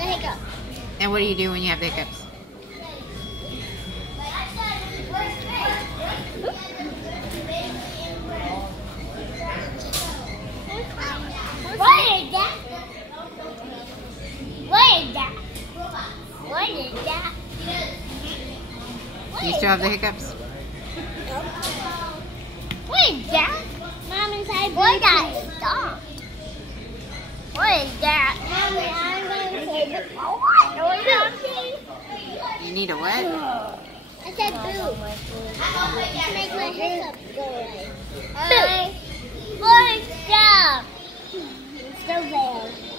the hiccup. And what do you do when you have the hiccups? What is that? What is that? What is that? You still have the hiccups? What is that? Mom inside. What that? Stop. What is that? Mommy, I'm going to say the what? You need a what? I said boo. To make my hiccups go away. Boo. What is that? It's still there.